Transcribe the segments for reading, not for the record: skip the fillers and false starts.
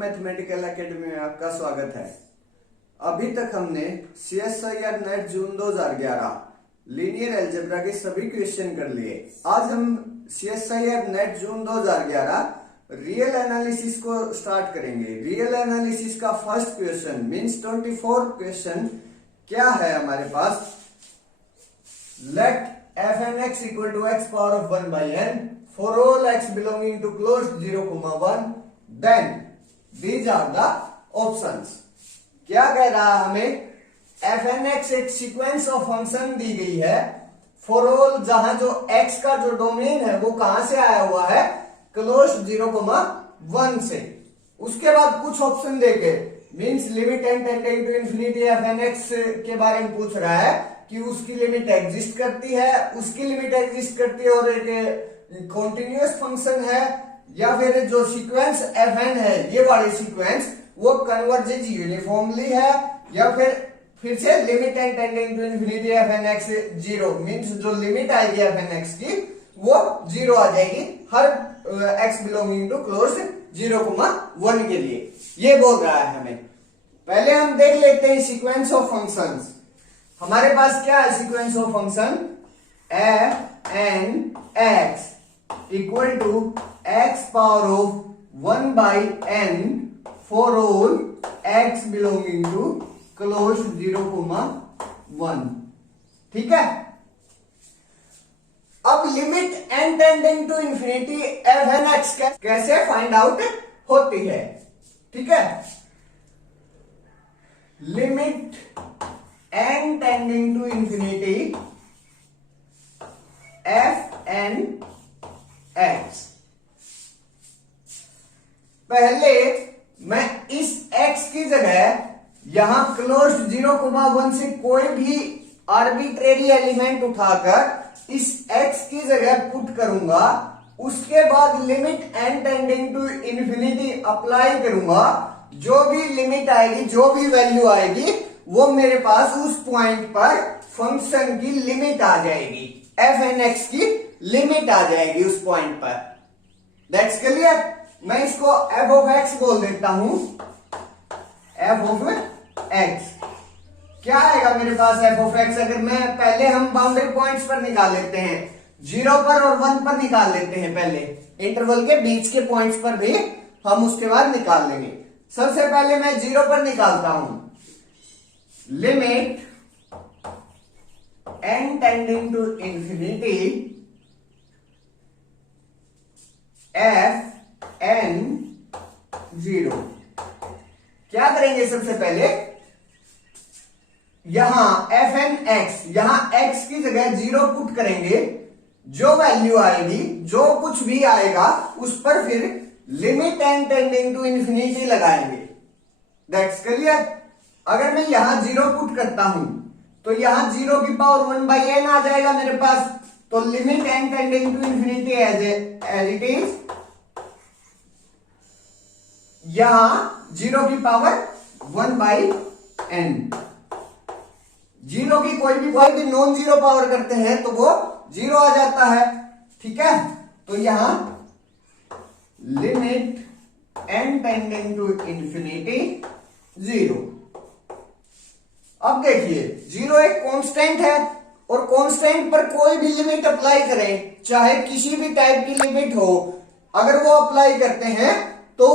Mathematical academy में आपका स्वागत है। अभी तक हमने CSIR NET June 2011 linear algebra के सभी क्वेश्चन कर लिए। आज हम CSIR NET June 2011 real analysis को स्टार्ट करेंगे। रियल एनालिसिस का फर्स्ट क्वेश्चन मींस 24 क्वेश्चन क्या है हमारे पास। Let fnx equal to x power of 1 by n for all x belonging to closed 0, 1 then these are the options। क्या कह रहा है हमें, fnx एक सीक्वेंस ऑफ फंक्शन दी गई है फॉर ऑल, जहां जो x का जो डोमेन है वो कहां से आया हुआ है, क्लोज्ड 0, 1 से। उसके बाद कुछ ऑप्शन देके means limit n tending to infinity fnx के बारे में पूछ रहा है कि उसकी लिमिट एग्जिस्ट करती है, उसकी लिमिट एग्जिस्ट करती है और एक कॉन्टिन्यूअस फंक्शन है, या फिर जो सीक्वेंस fn है ये वाली सीक्वेंस वो कन्वर्जेज यूनिफॉर्मली है, या फिर से limit n tending to infinity fnx 0 means जो लिमिट आएगी fnx की वो 0 आ जाएगी हर x बिलोंगिंग टू क्लोज्ड 0, 1 के लिए। ये बोल रहा है हमें। पहले हम देख लेते हैं सीक्वेंस ऑफ फंक्शंस। हमारे पास क्या है sequence of function, fn(x) equal to x power of 1 by n for all x belonging to closed 0, 1। ठीक है। अब limit n tending to infinity fnx कैसे फाइंड आउट होती है। ठीक है, limit n tending to infinity fnx। पहले मैं इस x की जगह यहां क्लोज्ड 0, 1 से कोई भी आर्बिट्रेरी एलिमेंट उठाकर इस x की जगह पुट करूंगा। उसके बाद limit n tending to infinity apply करूंगा। जो भी लिमिट आएगी, जो भी वैल्यू आएगी, वो मेरे पास उस पॉइंट पर फंक्शन की लिमिट आ जाएगी, fnx की लिमिट आ जाएगी उस पॉइंट पर। That's clear. मैं इसको f ऑफ x बोल देता हूं। f ऑफ x क्या आएगा मेरे पास f ऑफ x, अगर मैं पहले हम बाउंड्री पॉइंट्स पर निकाल लेते हैं, 0 पर और 1 पर निकाल लेते हैं। पहले इंटरवल के बीच के पॉइंट्स पर भी हम उसके बाद निकाल लेंगे। सबसे पहले मैं 0 पर निकालता हूं। Limit n tending to infinity fn 0। क्या करेंगे सबसे पहले, यहां fnx, यहां x की जगह 0 पुट करेंगे। जो वैल्यू आएगी, जो कुछ भी आएगा, उस पर फिर limit n tending to infinity लगाएंगे। That's clear. अगर मैं यहां 0 पुट करता हूं तो यहां 0 की पावर 1 बाई n आ जाएगा मेरे पास। तो limit n tending to infinity as it is, यहां 0 की पावर 1 बाई n। 0 की कोई भी नॉन जीरो पावर करते हैं तो वो 0 आ जाता है। ठीक है, तो यहां limit n tending to infinity 0। अब देखिए 0 एक कांस्टेंट है और कांस्टेंट पर कोई भी लिमिट अप्लाई करें, चाहे किसी भी टाइप की लिमिट हो, अगर वो अप्लाई करते हैं तो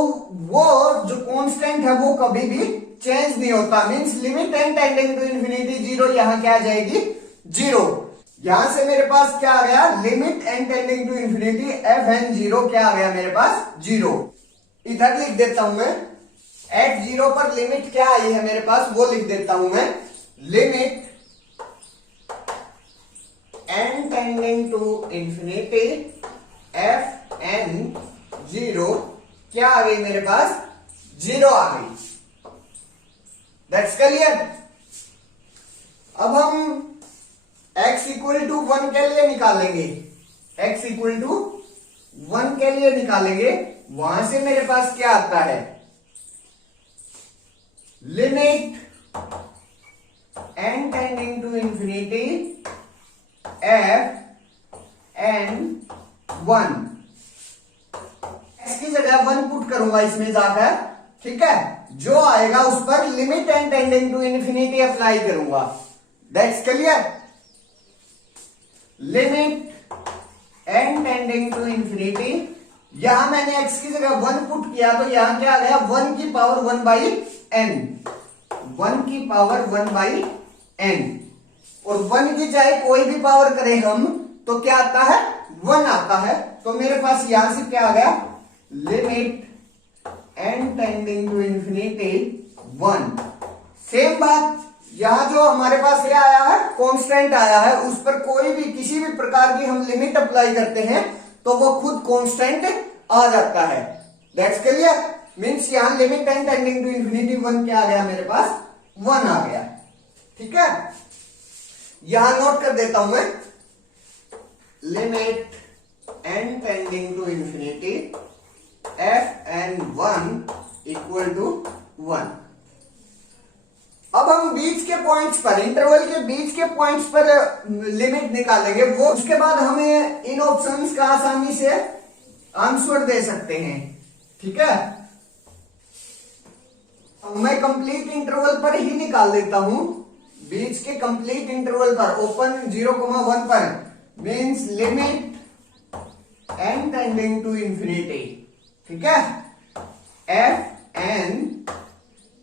वो जो कांस्टेंट है वो कभी भी चेंज नहीं होता। Means limit n tending to infinity 0 यहां क्या आ जाएगी, 0। यहां से मेरे पास क्या आ गया, limit n tending to infinity fn0 क्या आ गया मेरे पास, 0। इधर लिख देता हूं मैं, f0 पर लिमिट क्या आई है मेरे पास वो लिख देता हूं मैं। Limit n tending to infinity fn0 क्या आ गई मेरे पास, 0 आ गई। That's clear. अब हम x इक्वल टू 1 के लिए निकालेंगे। x इक्वल टू 1 के लिए निकालेंगे। वहां से मेरे पास क्या आता है, limit n tending to infinity fn1। x की जगह 1 पुट करूंगा इसमें जाकर। ठीक है, जो आएगा उस पर limit N tending to infinity apply करूंगा। That's clear. Limit N tending to infinity, यहां मैंने x की जगह 1 पुट किया तो यहां क्या आ गया, 1 की पावर 1 बाई एन, 1 की पावर 1 बाई एन। और 1 की चाहे कोई भी पावर करें हम तो क्या आता है, 1 आता है। तो मेरे पास यहां से क्या आ गया, limit N tending to infinity 1। Same बात यहां जो हमारे पास क्या आया है, कांस्टेंट आया है, उस पर कोई भी किसी भी प्रकार की हम लिमिट अप्लाई करते हैं तो वो खुद कांस्टेंट आ जाता है। That's clear. मींस यहां limit N tending to infinity 1 क्या आ गया, मेरे पास 1 आ गया। ठीक है, यहां नोट कर देता हूं मैं, limit N tending to infinity F N 1 equal to 1। अब हम बीच के पॉइंट्स पर, इंटरवल के बीच के पॉइंट्स पर लिमिट निकालेंगे, वो उसके बाद हमें इन ऑप्शंस का आसानी से आंसर दे सकते हैं। ठीक है, मैं कंप्लीट इंटरवल पर ही निकाल देता हूं, बीच के कंप्लीट इंटरवल पर, ओपन 0,1 पर, means limit N tending to infinity. ठीक है, F N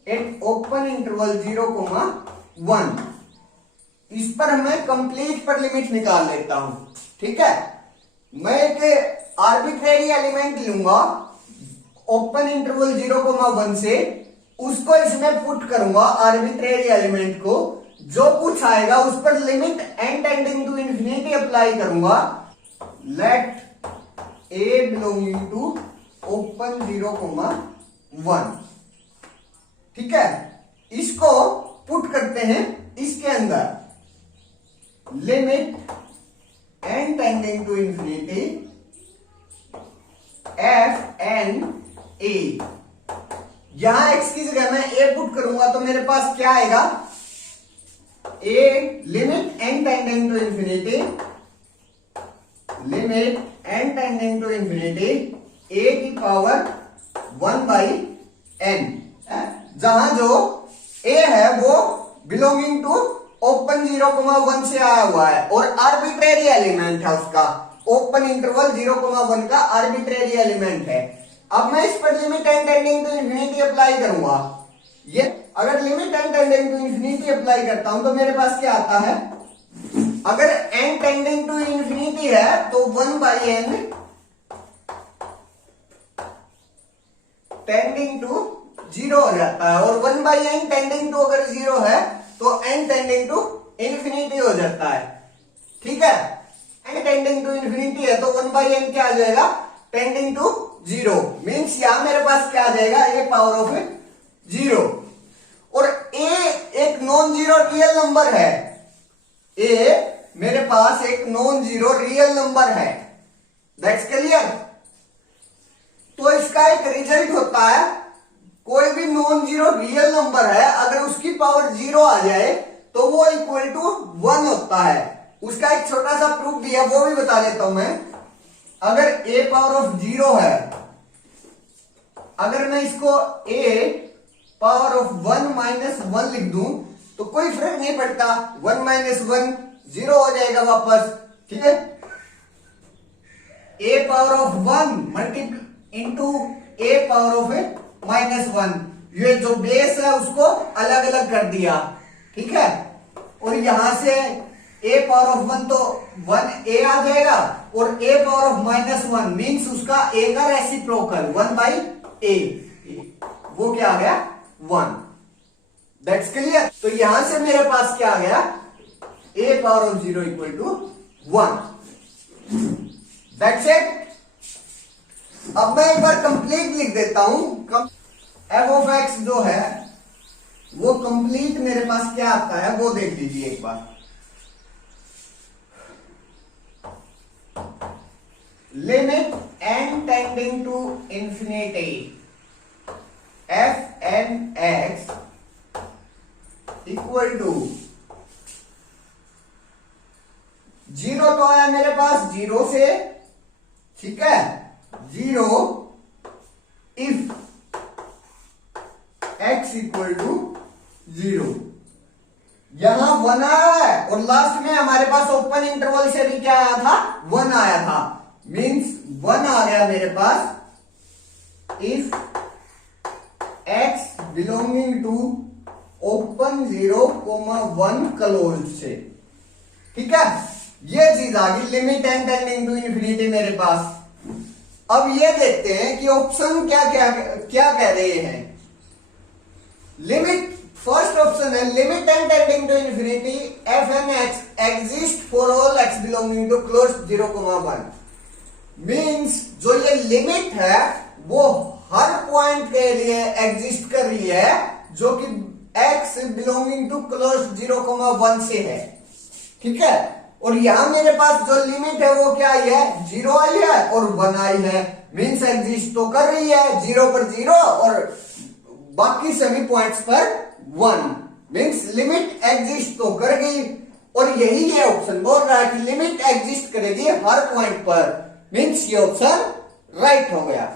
at open interval 0,1, इस पर मैं कंप्लीट पर लिमिट निकाल लेता हूं। ठीक है, मैं एक आर्बिट्रेरी एलिमेंट लूंगा ओपन इंटरवल 0,1 से, उसको इसमें पुट करूंगा आर्बिट्रेरी एलिमेंट को, जो कुछ आएगा उस पर limit N tending to infinity apply करूंगा। Let a belonging to open 0,1। ठीक है, इसको पुट करते हैं इसके अंदर, limit N tending to infinity F n a. यहां x की जगह मैं a पुट करूंगा तो मेरे पास क्या आएगा, a limit N tending to infinity, limit N tending to infinity a की पावर 1 बाई n, जहां जो a है वो बिलोंगिंग टू ओपन 0,1 से आया हुआ है और आर्बिट्रेरी एलिमेंट है उसका, ओपन इंटरवल 0,1 का आर्बिट्रेरी एलिमेंट है। अब मैं इस पर limit N tending to infinity apply करूंगा। ये अगर limit N tending to infinity apply करता हूं तो मेरे पास क्या आता है, अगर एन टेंडिंग टू इन्फिनिटी है तो 1 बाई एन टेंडिंग टू 0 हो जाता है, और 1 बाई एन टेंडिंग टू अगर 0 है तो एन टेंडिंग टू इन्फिनिटी हो जाता है। ठीक है, एन टेंडिंग टू इन्फिनिटी है तो 1 बाई एन क्या आ जाएगा, टेंडिंग टू 0। मीन्स यहां मेरे पास क्या आ जाएगा, ए पावर ऑफ 0। और ए एक नॉन जीरो रियल नंबर है, ए मेरे पास एक नॉन जीरो रियल नंबर है। That's clear. तो इसका एक रिजल्ट होता है, कोई भी नॉन जीरो रियल नंबर है अगर उसकी पावर 0 आ जाए तो वो इक्वल टू 1 होता है। उसका एक छोटा सा प्रूफ भी है, वो भी बता देता हूं मैं। अगर a पावर ऑफ 0 है, अगर मैं इसको a पावर ऑफ 1 माइनस 1 लिख दूं तो कोई फर्क नहीं पड़ता, 1 माइनस 1 0 हो जाएगा वापस। ठीक है, a power of 1 multiply into a power of minus 1, ये जो बेस है उसको अलग अलग कर दिया। ठीक है, और यहां से a पावर ऑफ 1 तो 1a आ जाएगा, और a power of minus 1 means उसका a का रेसिप्रोकल 1 बाई a, वो क्या आ गया 1। That's clear. तो यहां से मेरे पास क्या आ गया, a power of 0 equal to 1। That's it. अब मैं एक बार कंप्लीट लिख देता हूं। एफ ऑफ एक्स जो है वो कंप्लीट मेरे पास क्या आता है वो देख लीजिए एक बार। Limit N tending to infinity f n x equal to 0 तो आया मेरे पास 0 से, ठीक है, 0 इफ x इक्वल टू 0। यहां 1 आया है और लास्ट में हमारे पास ओपन इंटरवल से भी क्या आया था, 1 आया था। मींस 1 आ गया मेरे पास if x belonging to open 0,1 close से। ठीक है, ये चीज आ गई limit n tending to infinity मेरे पास। अब ये देखते हैं कि ऑप्शन क्या क्या क्या कह रहे हैं। लिमिट, फर्स्ट ऑप्शन है limit n tending to infinity f n x exist for all x belonging to close 0,1। Means जो ये लिमिट है वो हर पॉइंट के लिए एग्जिस्ट कर रही है जो कि x बिलोंगिंग टू क्लोज 0,1 से है। ठीक है, और यहां मेरे पास जो लिमिट है वो क्या आई है, 0 आई है और 1 आई है। मींस एग्जिस्ट तो कर रही है 0 पर 0 और बाकी सभी पॉइंट्स पर 1। मींस लिमिट एग्जिस्ट तो कर गई और यही ये ऑप्शन बोल रहा है कि लिमिट एग्जिस्ट करेगी हर पॉइंट पर। मींस ये ऑप्शन राइट हो गया।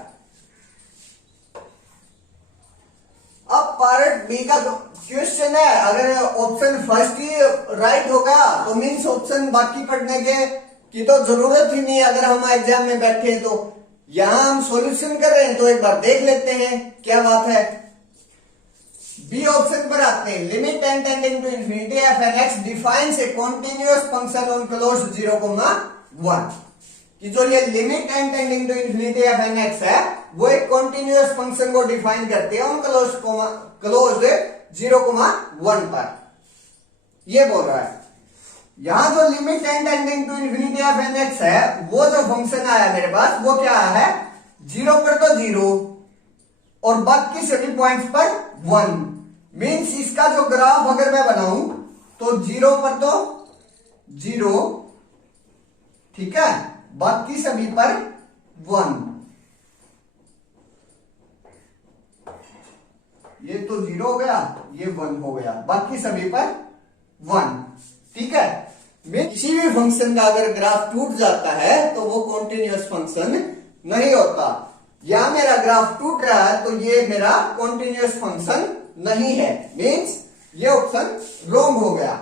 अब पार्ट बी का क्वेश्चन है, अगर ऑप्शन फर्स्ट ही राइट होगा तो मींस ऑप्शन बाकी पढ़ने के की तो जरूरत ही नहीं अगर हम एग्जाम में बैठे हैं। तो यहां हम सॉल्यूशन कर रहे हैं तो एक बार देख लेते हैं क्या बात है। बी ऑप्शन पर आते हैं। Limit n tending to infinity f n x defines a continuous function on close 0,1। कि जो ये limit n tending to infinity f n x है वो एक कॉन्टिन्यूअस फंक्शन को डिफाइन करते हैं ऑन क्लोज 0,1 पर। ये बोल रहा है यहां जो limit n tending to infinity f n x है वो जो फंक्शन आया मेरे पास वो क्या आया है, 0 पर तो 0 और बाकी सभी पॉइंट्स पर 1। मींस इसका जो ग्राफ अगर मैं बनाऊं तो 0 पर तो 0, ठीक है, बाकी सभी पर 1। ये तो 0 हो गया, ये 1 हो गया, बाकी सभी पर 1। ठीक है, किसी भी फंक्शन का अगर ग्राफ टूट जाता है तो वो कॉन्टिन्यूअस फंक्शन नहीं होता। या मेरा ग्राफ टूट रहा है तो ये मेरा कॉन्टिन्यूअस फंक्शन नहीं है। मींस ये ऑप्शन रॉन्ग हो गया।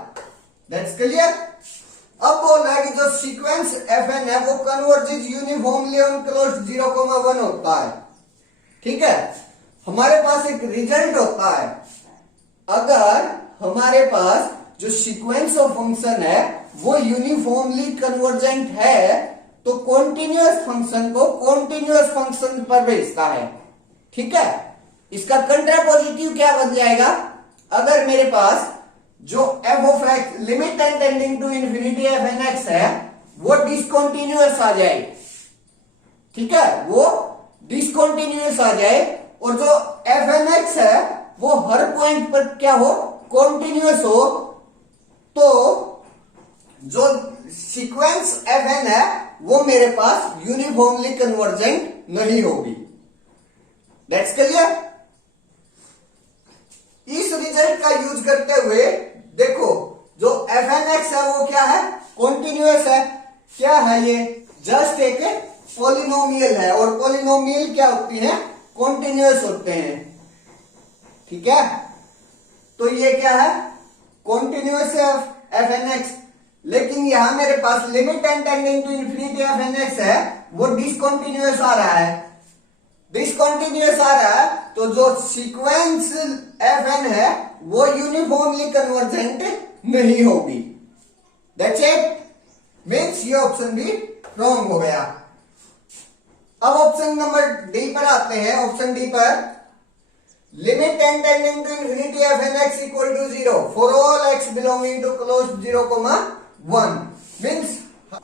That's clear. अब बोल रहा है कि जो सीक्वेंस fn है वो कन्वर्जेज यूनिफॉर्मली ऑन क्लोज 0,1 होता है। ठीक है, हमारे पास एक रिजल्ट होता है। अगर हमारे पास जो सीक्वेंस ऑफ फंक्शन है वो यूनिफॉर्मली कन्वर्जेंट है तो कॉन्टिन्यूअस फंक्शन को कॉन्टिन्यूअस फंक्शन पर भेजता है। ठीक है, इसका कंट्रापोजिटिव क्या बन जाएगा, अगर मेरे पास जो f of x limit n tending to infinity f n x है वो डिसकंटिन्यूअस आ जाए। ठीक है, वो डिसकंटिन्यूअस आ जाए और जो f n x है वो हर पॉइंट पर क्या हो, कॉन्टिन्यूअस हो, तो जो सीक्वेंस fn है वो मेरे पास यूनिफॉर्मली कन्वर्जेंट नहीं होगी। That's clear. इस रिजल्ट का यूज करते हुए देखो जो fn x है वो क्या है, कॉन्टिन्यूअस है। क्या है ये, जस्ट एक पॉलिनोमियल है और पॉलिनोमियल क्या होती है, कॉन्टिन्यूअस होते हैं। ठीक है, तो ये क्या है, कॉन्टिन्यूअस है fn x। लेकिन यहां मेरे पास limit n tending to infinity fn x है वो डिसकंटिन्यूअस आ रहा है। डिसकंटिन्यूअस आ रहा है तो जो सीक्वेंस fn है वो यूनिफॉर्मली कन्वर्जेंट नहीं होगी। That's it. मींस ये ऑप्शन भी रॉन्ग हो गया। अब ऑप्शन नंबर डी पर आते हैं। ऑप्शन डी पर limit n tending to infinity fn x equal to 0 for all x belonging to close 0,1। Means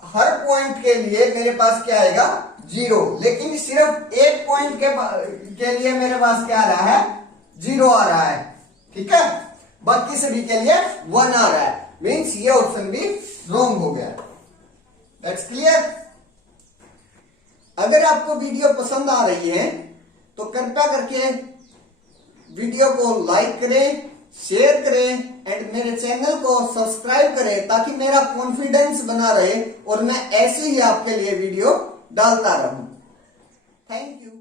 हर पॉइंट के लिए मेरे पास क्या आएगा, 0। लेकिन सिर्फ एक पॉइंट के लिए मेरे पास क्या आ रहा है, 0 आ रहा है। ठीक है, बाकी सभी के लिए 1 आ रहा है। मींस ये ऑप्शन भी रॉन्ग हो गया। That's clear. अगर आपको वीडियो पसंद आ रही है तो कृपया करके वीडियो को लाइक करें, शेयर करें एंड मेरे चैनल को सब्सक्राइब करें ताकि मेरा कॉन्फिडेंस बना रहे और मैं ऐसे ही आपके लिए वीडियो डालता रहूं। Thank you.